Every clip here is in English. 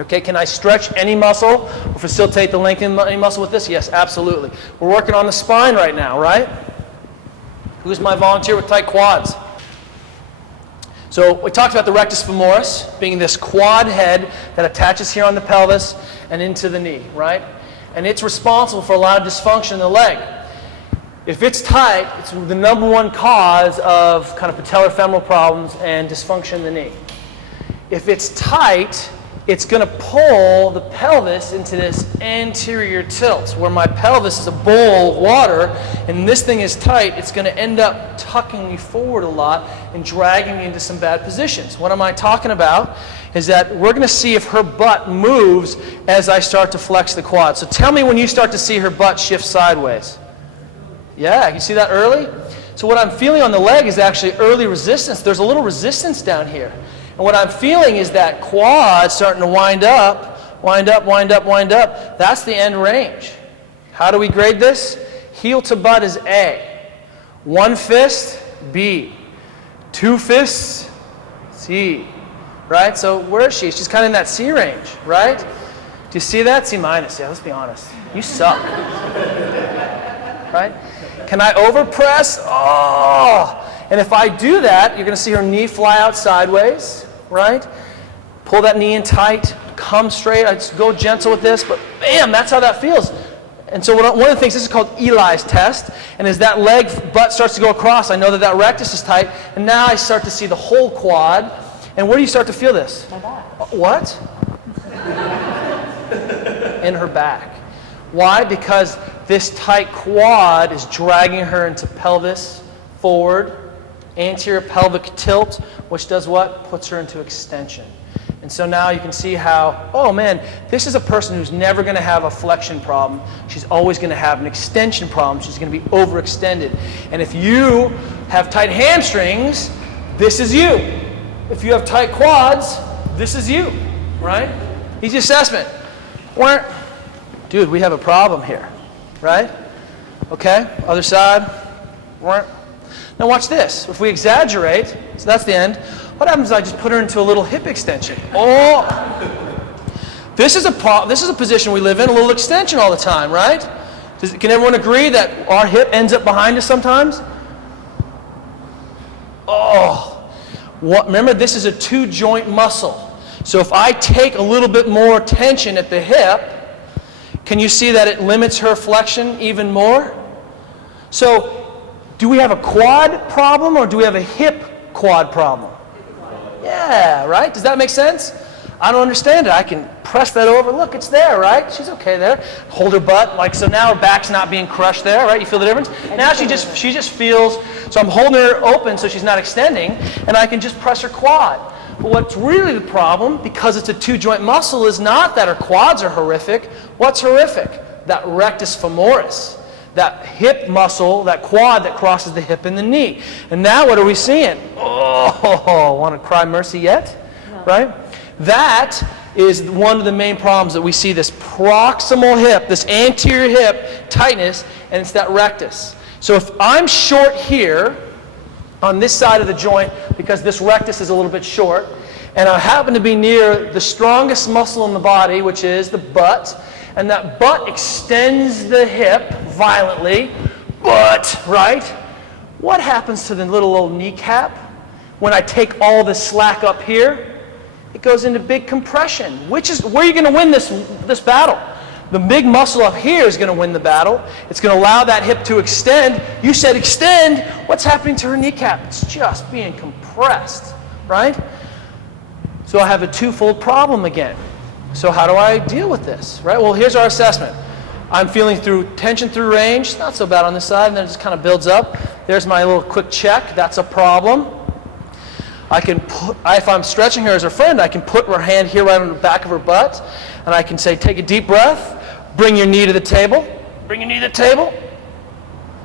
Okay, can I stretch any muscle or facilitate the lengthening of any muscle with this? Yes, absolutely. We're working on the spine right now, right? Who's my volunteer with tight quads? So we talked about the rectus femoris being this quad head that attaches here on the pelvis and into the knee, right? And it's responsible for a lot of dysfunction in the leg. If it's tight, it's the number one cause of kind of patellar femoral problems and dysfunction in the knee. If it's tight, it's going to pull the pelvis into this anterior tilt, where my pelvis is a bowl of water, and this thing is tight. It's going to end up tucking me forward a lot and dragging me into some bad positions. What am I talking about? Is that we're going to see if her butt moves as I start to flex the quad. So tell me when you start to see her butt shift sideways. Yeah, you see that early? So what I'm feeling on the leg is actually early resistance. There's a little resistance down here. And what I'm feeling is that quad starting to wind up, wind up, wind up, wind up. That's the end range. How do we grade this? Heel to butt is A. One fist, B. Two fists, C. Right? So where is she? She's kind of in that C range, right? Do you see that? C minus. Yeah, let's be honest. You suck. Right? Can I overpress? Oh! And if I do that, you're going to see her knee fly out sideways, right? Pull that knee in tight, come straight. I just go gentle with this, but bam, that's how that feels. And so one of the things, this is called Eli's test, and as that leg butt starts to go across, I know that that rectus is tight, and now I start to see the whole quad. And where do you start to feel this? My back. What? In her back. Why? Because this tight quad is dragging her into pelvis forward, anterior pelvic tilt, which does what? Puts her into extension. And so now you can see how, oh man, this is a person who's never going to have a flexion problem. She's always going to have an extension problem. She's going to be overextended. And if you have tight hamstrings, this is you. If you have tight quads, this is you, right? Easy assessment. Dude, we have a problem here, right? Okay, other side. Now watch this. If we exaggerate, so that's the end, what happens if I just put her into a little hip extension? Oh! This is a position we live in, a little extension all the time, right? Can everyone agree that our hip ends up behind us sometimes? Oh! Remember, this is a two-joint muscle. So if I take a little bit more tension at the hip, can you see that it limits her flexion even more? So do we have a quad problem or do we have a hip quad problem? Yeah, right? Does that make sense? I don't understand it. I can press that over. Look, it's there, right? She's okay there. Hold her butt, like so now her back's not being crushed there, right? You feel the difference? Now she just feels, so I'm holding her open so she's not extending, and I can just press her quad. But what's really the problem, because it's a two-joint muscle, is not that her quads are horrific. What's horrific? That rectus femoris. That hip muscle, that quad that crosses the hip and the knee. And now what are we seeing? Oh, want to cry mercy yet? No. Right? That is one of the main problems that we see, this proximal hip, this anterior hip tightness, and it's that rectus. So if I'm short here on this side of the joint because this rectus is a little bit short, and I happen to be near the strongest muscle in the body, which is the butt, and that butt extends the hip violently, right? What happens to the little old kneecap when I take all this slack up here? It goes into big compression. Which is where you're going to win this battle. The big muscle up here is going to win the battle. It's going to allow that hip to extend. You said extend. What's happening to her kneecap? It's just being compressed, right? So I have a twofold problem again. So how do I deal with this, right? Well, here's our assessment. I'm feeling through tension through range. Not so bad on this side, and then it just kind of builds up. There's my little quick check. That's a problem. I can put, if I'm stretching her as a friend, I can put her hand here right on the back of her butt, and I can say, take a deep breath, bring your knee to the table, bring your knee to the table,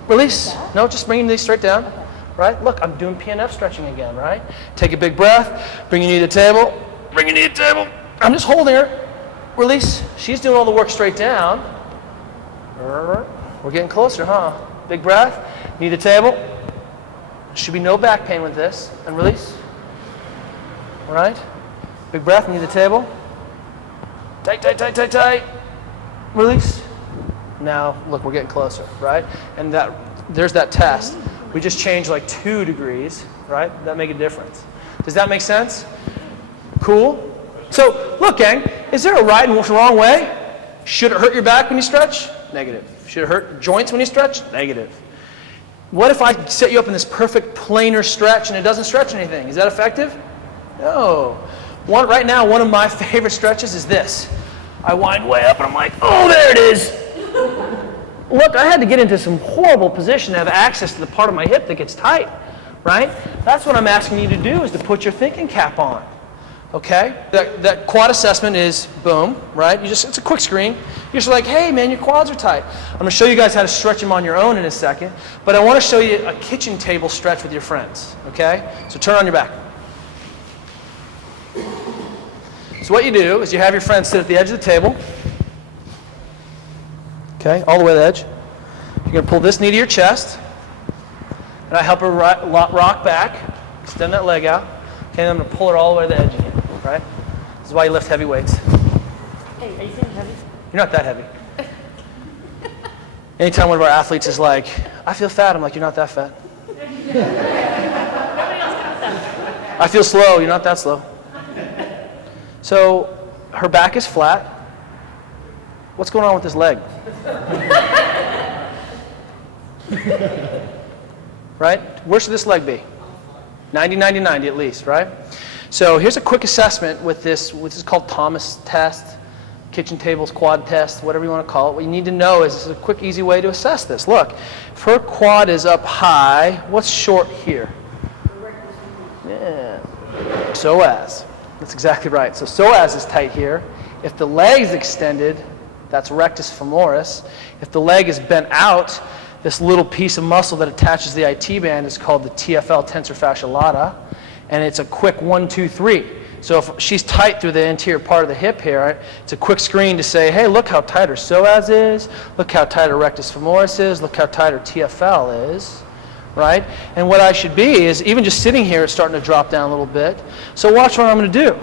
release. No, just bring your knee straight down, right? Look, I'm doing PNF stretching again, right? Take a big breath, bring your knee to the table, bring your knee to the table. I'm just holding her, release. She's doing all the work straight down. We're getting closer, huh? Big breath, knee to the table. Should be no back pain with this, and release. All right? Big breath, knee to the table. Tight, tight, tight, tight, tight. Release. Now, look, we're getting closer, right? And there's that test. We just changed like 2 degrees, right? That make a difference. Does that make sense? Cool? So, look, gang, is there a right and wrong way? Should it hurt your back when you stretch? Negative. Should it hurt joints when you stretch? Negative. What if I set you up in this perfect planar stretch and it doesn't stretch anything? Is that effective? No. Right now, one of my favorite stretches is this. I wind way up and I'm like, oh, there it is. Look, I had to get into some horrible position to have access to the part of my hip that gets tight, right? That's what I'm asking you to do, is to put your thinking cap on. Okay? That quad assessment is boom, right? It's a quick screen. You're just like, hey man, your quads are tight. I'm going to show you guys how to stretch them on your own in a second, but I want to show you a kitchen table stretch with your friends. Okay? So turn on your back. So what you do is you have your friends sit at the edge of the table. Okay, all the way to the edge. You're going to pull this knee to your chest. And I help her rock back, extend that leg out. Okay, and I'm going to pull her all the way to the edge again, right? This is why you lift heavy weights. Hey, are you feeling heavy? You're not that heavy. Anytime one of our athletes is like, I feel fat, I'm like, you're not that fat. Nobody else got that. I feel slow, you're not that slow. So her back is flat. What's going on with this leg? Right? Where should this leg be? 90, 90, 90 at least, right? So here's a quick assessment with this, which is called Thomas test, kitchen tables, quad test, whatever you want to call it. What you need to know is this is a quick, easy way to assess this. Look, if her quad is up high, what's short here? Yeah. Psoas. That's exactly right. So psoas is tight here. If the leg is extended, that's rectus femoris. If the leg is bent out, this little piece of muscle that attaches the IT band is called the TFL, tensor fascia lata, and it's a quick 1, 2, 3. So if she's tight through the anterior part of the hip here, it's a quick screen to say, hey, look how tight her psoas is, look how tight her rectus femoris is, look how tight her TFL is, right? And what I should be is, even just sitting here, it's starting to drop down a little bit. So watch what I'm going to do.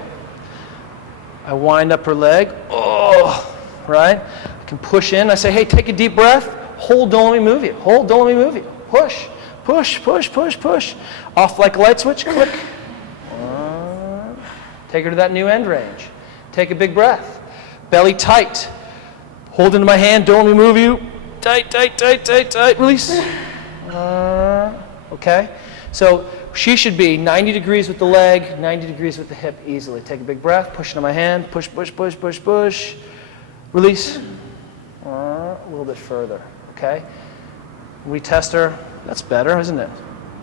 I wind up her leg, oh, right? I can push in. I say, hey, take a deep breath. Hold, don't let me move you. Hold, don't let me move you. Push, push, push, push, push. Off like a light switch, click. Take her to that new end range. Take a big breath. Belly tight. Hold into my hand, don't let me move you. Tight, tight, tight, tight, tight. Release. Okay? So she should be 90 degrees with the leg, 90 degrees with the hip easily. Take a big breath, push into my hand, push, push, push, push, push. Release. A little bit further. Okay? We test her. That's better, isn't it?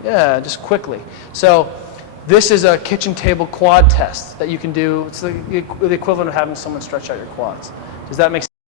Yeah, just quickly. So this is a kitchen table quad test that you can do. It's the equivalent of having someone stretch out your quads. Does that make sense?